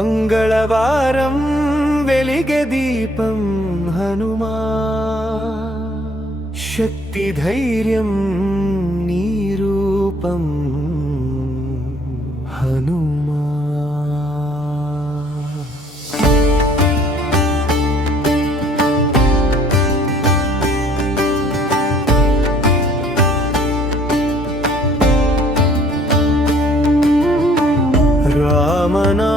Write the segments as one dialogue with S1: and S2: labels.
S1: మంగళవారం వెలిగె దీపం హనుమా. శక్తి ధైర్యం నీ రూపం హనుమా. రామనామం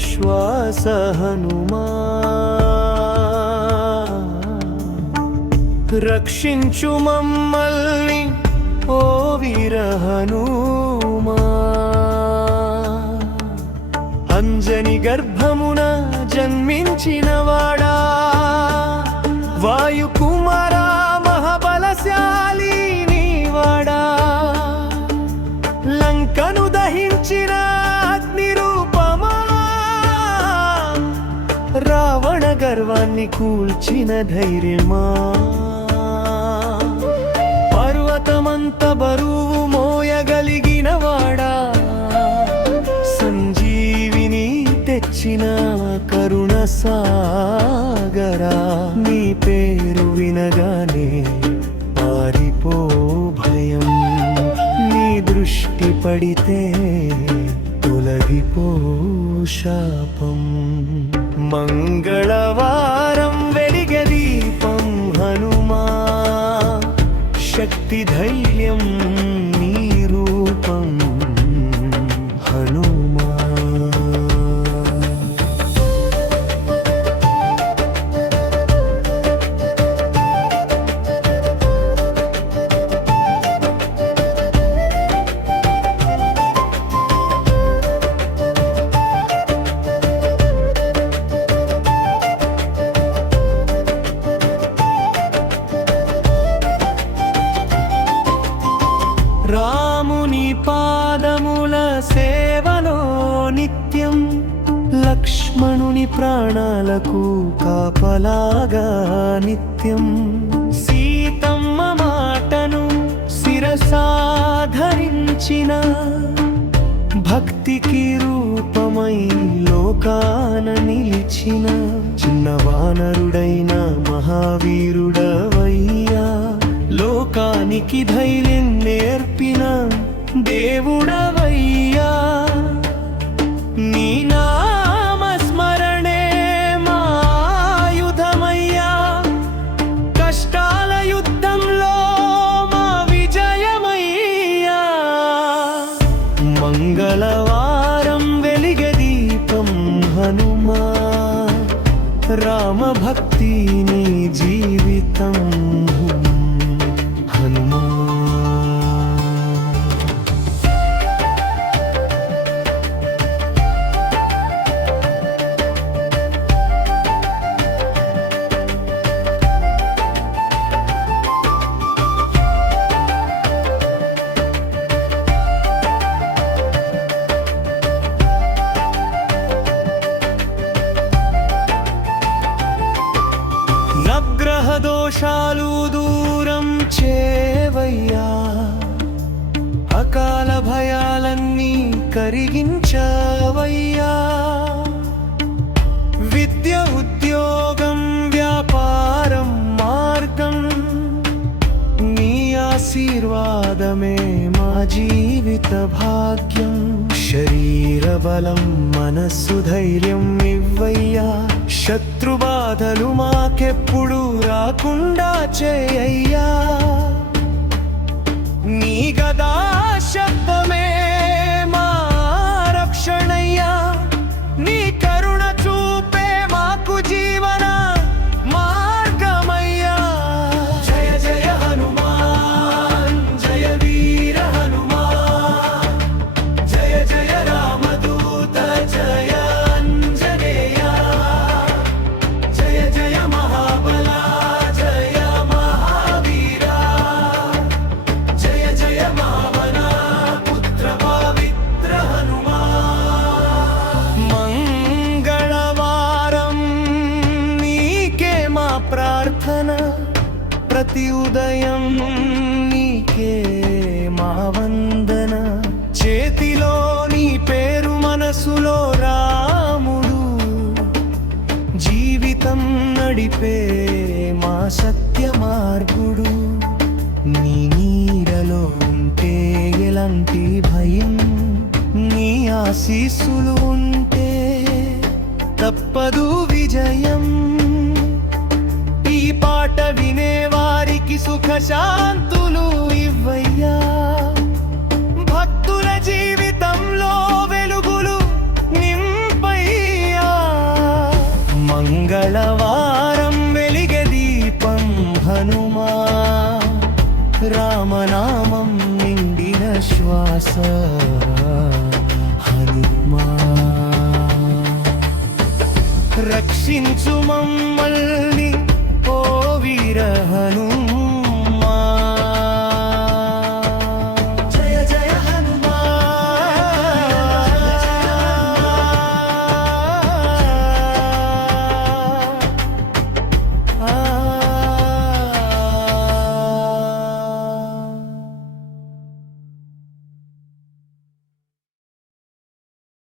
S1: నిండిన శ్వాస హనుమా. రక్షించు మమ్మల్ని ఓ వీరహనుమా అంజని గర్భమున జన్మించినవాడా వాయుకుమారా మహాబలశా గర్వాన్ని కూల్చిన ధైర్యమా? పర్వతమంత బరువు మోయగలిగిన వాడా? సంజీవిని తెచ్చిన కరుణ సాగరా? నీ పేరు వినగానే పారిపో భయం. నీ దృష్టి పడితే శాపం మంగళవారం వెలిగ దీపం హనుమా. శక్తి ధైర్యం లక్ష్మణుని ప్రాణాలకు కాపలాగా నిత్యం. సీతమ్మ మాటను శిరసాధరించిన భక్తికి రూపమై లోకాన నిలిచిన చిన్న వానరుడైన మహావీరుడవయ్యా. లోకానికి ధైర్యం మంగళవారం వెలిగ దీపం హనుమా. రామభక్తి నీ జీవితం దోషాలు దూరం చేవయ్యా. అకాల భయాలన్నీ కరిగించవయ్యా. విద్య ఉద్యోగం వ్యాపారం మార్గం. నీ ఆశీర్వాదమే మా జీవిత భాగ్యం. శరీర బలం మనస్సు ధైర్యం ఇవ్వయ్యా. శత్రు బాధలు మాకెప్పుడు రాకుండా చేయయ్యా. నీ గదా ప్రార్థన ప్రతి ఉదయం నీకే మావందన చేతిలో నీ పేరు మనసులో రాముడు. జీవితం నడిపే మా సత్య మార్గుడు నీ నీడలో ఉంటే ఎలాంటి భయం? నీ ఆశీస్సులు ఉంటే తప్పదు విజయం. సుఖశాంతులు ఇవ్వయ్యా. భక్తుల జీవితంలో వెలుగులు నింపయ్యా. మంగళవారం వెలిగే దీపం హనుమా. రామనామం నిండిన శ్వాస హనుమా. రక్షించు మమ్మల్ని